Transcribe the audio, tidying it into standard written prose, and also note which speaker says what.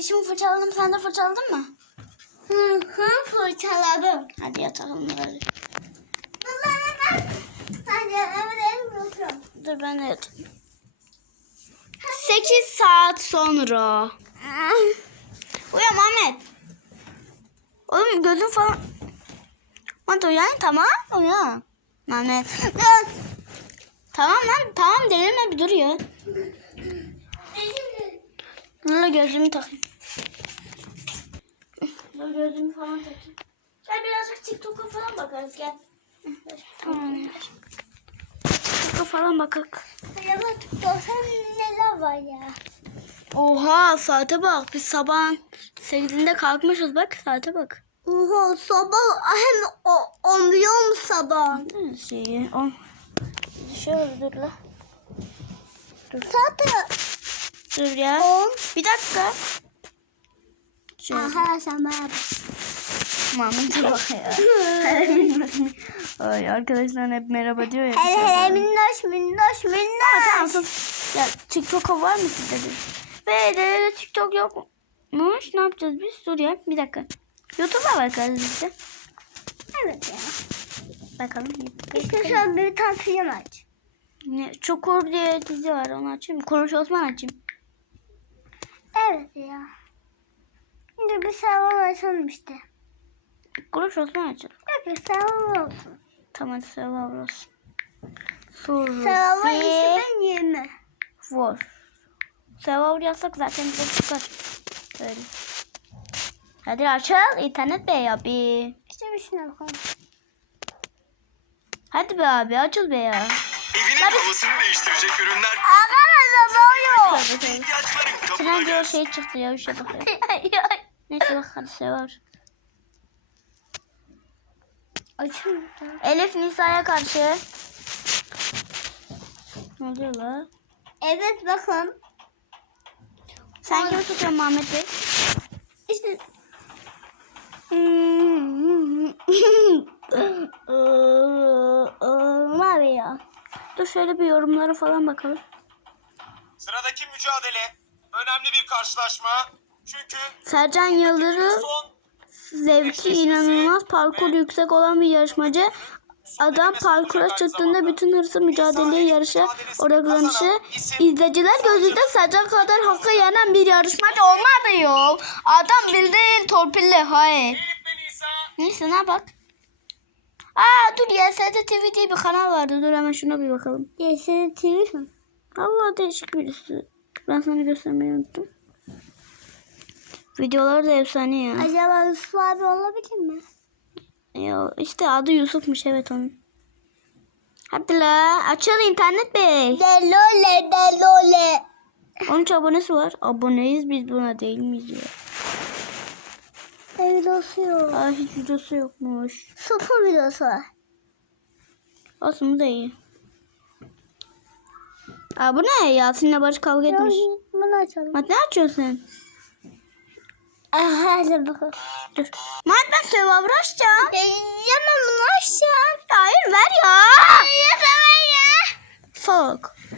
Speaker 1: dişimi fırçaladım. Sen de fırçaladın mı?
Speaker 2: Hı, fırçaladım.
Speaker 1: Hadi yatalım hadi. Dur ben de yatayım. 8 saat sonra. Uyan Ahmet. Oğlum gözün falan. Hadi uyan tamam. Uyan. Ahmet. Tamam lan tamam delirme bir dur ya. Dur gözümü takayım. Dur gözümü falan takayım. Gel birazcık TikTok'a falan bakarız gel. Tamam. TikTok'a falan bakak.
Speaker 2: Ya bak TikTok'ta neler var ya.
Speaker 1: Oha saate bak biz sabah 8'inde kalkmışız bak saate bak.
Speaker 2: Oha sabah hem 11 sabah.
Speaker 1: Şeyi on. Şöyle dur la.
Speaker 2: Zaten
Speaker 1: Dur ya.
Speaker 2: 10.
Speaker 1: Bir dakika. Şöyle.
Speaker 2: Aha sen bana
Speaker 1: Mahmut'a bak ya. Ay arkadaşlar hep merhaba diyor ya.
Speaker 2: hele minnoş.
Speaker 1: Tamam sus. Ya TikTok'a var mı sizde de? Ve TikTok yokmuş. Ne yapacağız biz? Dur ya bir dakika. YouTube'a bakarız işte.
Speaker 2: Evet ya.
Speaker 1: Bakalım.
Speaker 2: İşte şöyle bir tane film aç.
Speaker 1: Ne? Çukur diye dizi var onu açayım. Konuş Osman açayım.
Speaker 2: Evet ya. Şimdi bir server açalım işte.
Speaker 1: Konuş Osman açalım.
Speaker 2: Yok bir server olsun.
Speaker 1: Tamam Survivor olsun.
Speaker 2: Server ismi 20.
Speaker 1: War. Survivor yazsak zaten bize çıkar. Böyle. Hadi açıl internet be abi.
Speaker 2: İşte bir şuna bakalım.
Speaker 1: Hadi be abi açıl be ya.
Speaker 3: Evinin havasını değiştirecek ürünler
Speaker 2: Arkadaşlar bağırıyor.
Speaker 1: Tabii tabii.
Speaker 3: ihtiyaçların kapına
Speaker 1: Tren diyor
Speaker 3: gelsin.
Speaker 1: şey çıktı ya bir şey bakıyor. Neyse bak hadi Survivor.
Speaker 2: Açın.
Speaker 1: Elif Nisa'ya karşı. Ne oluyor la?
Speaker 2: Evet bakın.
Speaker 1: Sen kimi tutuyorsun Muhammed Bey?
Speaker 2: İşte. Mavi ya.
Speaker 1: Dur şöyle bir yorumlara falan bakalım.
Speaker 3: Sıradaki mücadele önemli bir karşılaşma. Çünkü
Speaker 1: Sercan Yıldırım
Speaker 3: son
Speaker 1: zevki inanılmaz parkur yüksek olan bir yarışmacı. Adam parkura çıktığında bütün hırsı mücadeleye yarışa odaklanışı izleyiciler gözünde Sercan kadar hakkı yenen bir yarışmacı olmadı yok. Adam bildiğin torpilli hayır.
Speaker 3: Elif ve Nisa
Speaker 1: Neyse ne bak. Aa dur YSD TV diye bir kanal vardı. Dur hemen şuna bir bakalım.
Speaker 2: Yeşil TV mi?
Speaker 1: Allah değişik birisi. Ben sana göstermeyi unuttum. Videoları da efsane ya.
Speaker 2: Acaba Yusuf abi olabilir mi?
Speaker 1: Ya işte adı Yusuf'muş evet onun. Hadi la açıl internet bey.
Speaker 2: Delole.
Speaker 1: 13 abonesi var. Aboneyiz biz buna değil miyiz ya?
Speaker 2: Videosu yok.
Speaker 1: Aa hiç videosu yokmuş.
Speaker 2: 0 videosu var.
Speaker 1: Olsun bu da iyi. Aa bu ne? Yasin'le Barış kavga etmiş.
Speaker 2: Bunu açalım.
Speaker 1: Mat ne açıyorsun sen?
Speaker 2: Aha hadi bakalım.
Speaker 1: Dur. Mat ben Survivor açacağım.
Speaker 2: Yemem bunu açacağım.
Speaker 1: Hayır ver ya.
Speaker 2: Yapamam ya.
Speaker 1: Fuck.